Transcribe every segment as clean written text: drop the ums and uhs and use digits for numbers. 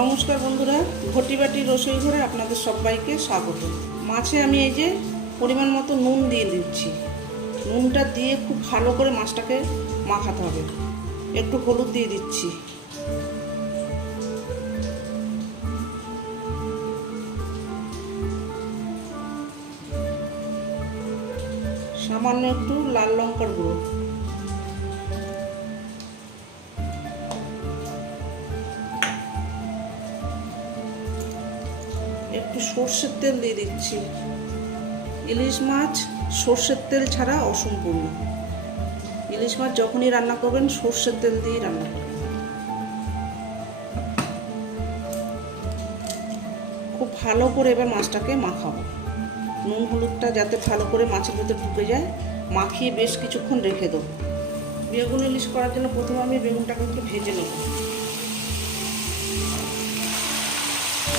নমস্কার বন্ধুরা, ঘটিবাটি রসোই ঘরে আপনাদের সবাইকে স্বাগত। মাছে আমি এই যে পরিমাণ মতো নুন দিয়ে দিচ্ছি। নুনটা দিয়ে খুব ভালো করে মাছটাকে মাখাতে হবে। একটু হলুদ দিয়ে দিচ্ছি। সামান্য একটু লাল লঙ্কার গুঁড়ো, একটু সর্ষের তেল দিয়ে দিচ্ছি। ইলিশ মাছ সর্ষের তেল ছাড়া অসম্পূর্ণ। ইলিশ মাছ যখনই রান্না করবেন সর্ষের তেল দিয়েই রান্না করবেন। খুব ভালো করে এবার মাছটাকে মাখাবো। নুন হলুদটা যাতে ভালো করে মাছের ভেতর ঢুকে যায়, মাখিয়ে বেশ কিছুক্ষণ রেখে দেবো। বেগুন ইলিশ করার জন্য প্রথমে আমি বেগুনটাকে একটু ভেজে নেব।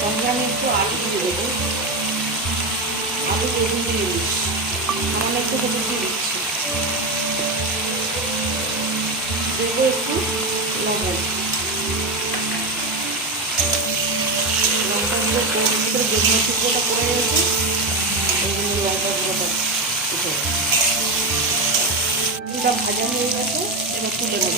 সঙ্গে আমি একটু আলু দিয়ে দেবো। আলু বেগুন দিয়ে ইলিশ সামান্য একটু হলুদ দিয়ে দিচ্ছি। দেবো একটু লবণ। লঙ্কা গুঁড়ো ভিতরে বেগুনের টুকরোটা পড়ে গেছে, ওই জন্য লঙ্কা গুঁড়োটা উঠে বেগুনটা ভাজা হয়ে গেছে। এবার তুলে নেব।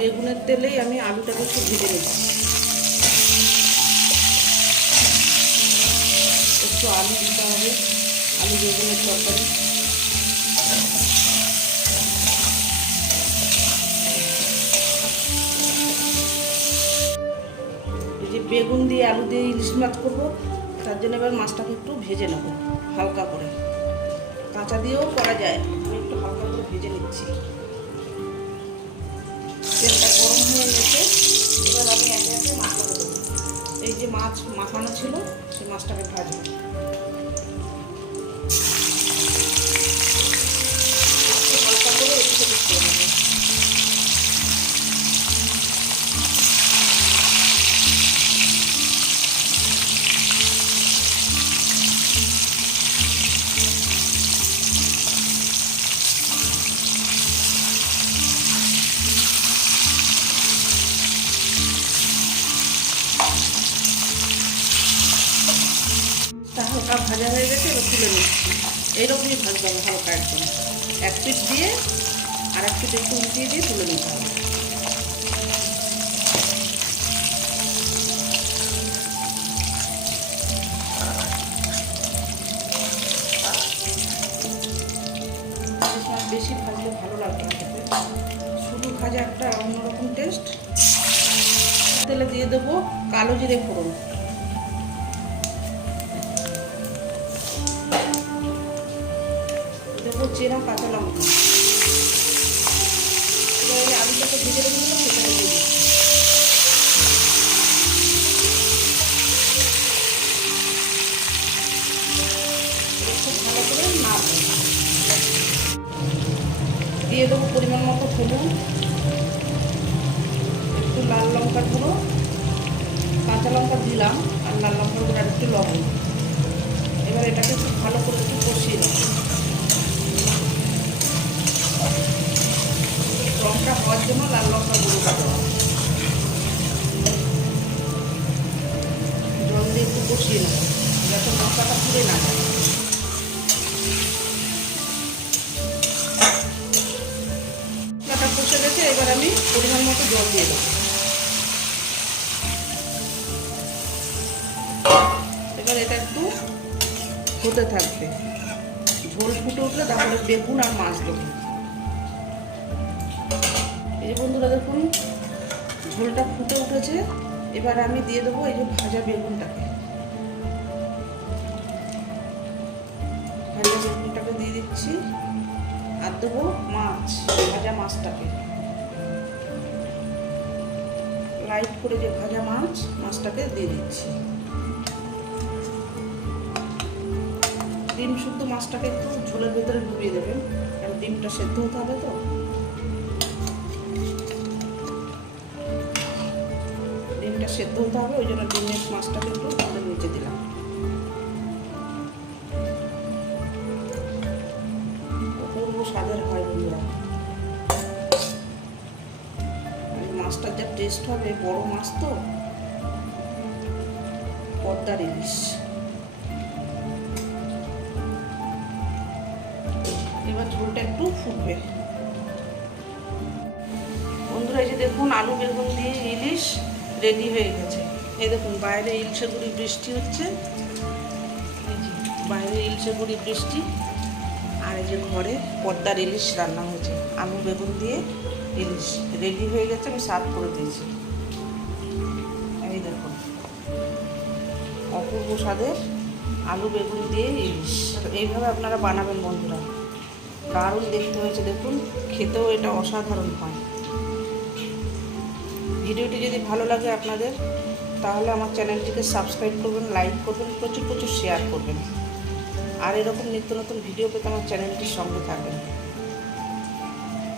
বেগুনের তেলেই আমি আলুটাকে একটু ভেজে নেব। একটু আলু দিতে হবে, আলু বেগুনের তরকারি। এই যে বেগুন দিয়ে আলু দিয়ে ইলিশ মাছ করবো, তার জন্য এবার মাছটাকে একটু ভেজে নেব হালকা করে। কাঁচা দিয়েও করা যায়, আমি একটু হালকা করে ভেজে নিচ্ছি। তেলটা গরম হয়ে গেছে, এবার আমি একে একে মাখাতে দেবো। এই যে মাছ মাখানো ছিল, সেই মাছটাকে ভাজবো। হালকা করে একটু দিতে হবে। হালকা ভাজা হয়ে গেছে, এবার তুলে নিচ্ছি। এইরকমই ভাজতে হবে হালকা একদম। এক পিঠ দিয়ে আর এক পিঠ একটু উল্টিয়ে দিয়ে তুলে নিতে হবে। বেশি ভাজলে ভালো লাগবে না খেতে, শুধু ভাজা একটা অন্যরকম টেস্ট। তেলে দিয়ে দেবো কালো জিরে ফোড়ন, দেবো চেরা কাঁচা লঙ্কা। এবার আলুটাকে ভেজে রেখেছিলাম সেটাকে দিয়ে দিচ্ছি। খুব ভালো করে নাড়বো। দিয়ে দেবো পরিমাণ মতো হলুদ, একটু লাল লঙ্কার গুঁড়ো, কাঁচা লঙ্কা দিলাম, আর লাল লঙ্কার গুঁড়ো আর একটু লবণ। এবার এটাকে খুব ভালো করে একটু কষিয়ে নেব। রংটা হওয়ার জন্য লাল লঙ্কার গুঁড়োটা দেওয়া। জল দিয়ে একটু কষিয়ে নেব যাতে মশলাটা পুড়ে না যায়। মশলাটা কষে গেছে, এবার আমি পরিমাণ মতো জল দিয়ে দেবো। এবার এটা একটু হতে থাকবে। ঝোল ফুটে উঠলে তাহলে বেগুন আর মাছ দেবো। এই বন্ধুরা দেখুন ঝোলটা ফুটে উঠেছে, এবার আমি দিয়ে দেবো এই যে ভাজা বেগুনটাকে। ভাজা বেগুনটাকে দিয়ে দিচ্ছি, আর দেবো মাছ, ভাজা মাছটাকে। লাইট করে যে ভাজা মাছটাকে দিয়ে দিচ্ছি। ডিম শুদ্ধ মাছটাকে একটু ঝোলের ভেতরে ডুবিয়ে দেবেন, কারণ ডিমটা সেদ্ধ হতে হবে তো। ডিমটা সেদ্ধ হতে হবে, ওই জন্য ডিমের মাছটাকে একটু ঝোলের নিচে দিলাম। স্বাদের টেস্ট হবে, বড় মাছ তো, পদ্মার ইলিশ। এবার ঝোলটা একটু ফুটবে। বন্ধুরা, এই যে দেখুন আলু বেগুন দিয়ে ইলিশ রেডি হয়ে গেছে। এই দেখুন বাইরে ইলশে গুঁড়ি বৃষ্টি হচ্ছে, এই যে বাইরে ইলশে গুঁড়ি বৃষ্টি, আর এই যে ঘরে পদ্মার ইলিশ রান্না হয়েছে। আলু বেগুন দিয়ে ইলিশ রেডি হয়ে গেছে, আমি সার্ভ করে দিয়েছি। এই দেখুন অপূর্ব স্বাদের আলু বেগুন দিয়ে ইলিশ। এইভাবে আপনারা বানাবেন বন্ধুরা, দারুণ দেখতে হয়েছে। দেখুন খেতেও এটা অসাধারণ হয়। ভিডিওটি যদি ভালো লাগে আপনাদের, তাহলে আমার চ্যানেলটিকে সাবস্ক্রাইব করবেন, লাইক করবেন, প্রচুর প্রচুর শেয়ার করবেন। আর এরকম নিত্য নতুন ভিডিও পেতে আমার চ্যানেলটির সঙ্গে থাকবেন।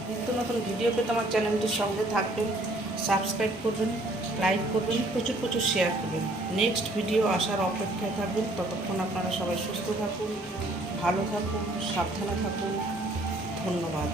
নিত্য নতুন ভিডিও পেতে আমার চ্যানেলটির সঙ্গে থাকবেন, সাবস্ক্রাইব করবেন, লাইক করবেন, প্রচুর প্রচুর শেয়ার করবেন। নেক্সট ভিডিও আসার অপেক্ষায় থাকবেন। ততক্ষণ আপনারা সবাই সুস্থ থাকুন, ভালো থাকুন, সাবধানে থাকুন। ধন্যবাদ।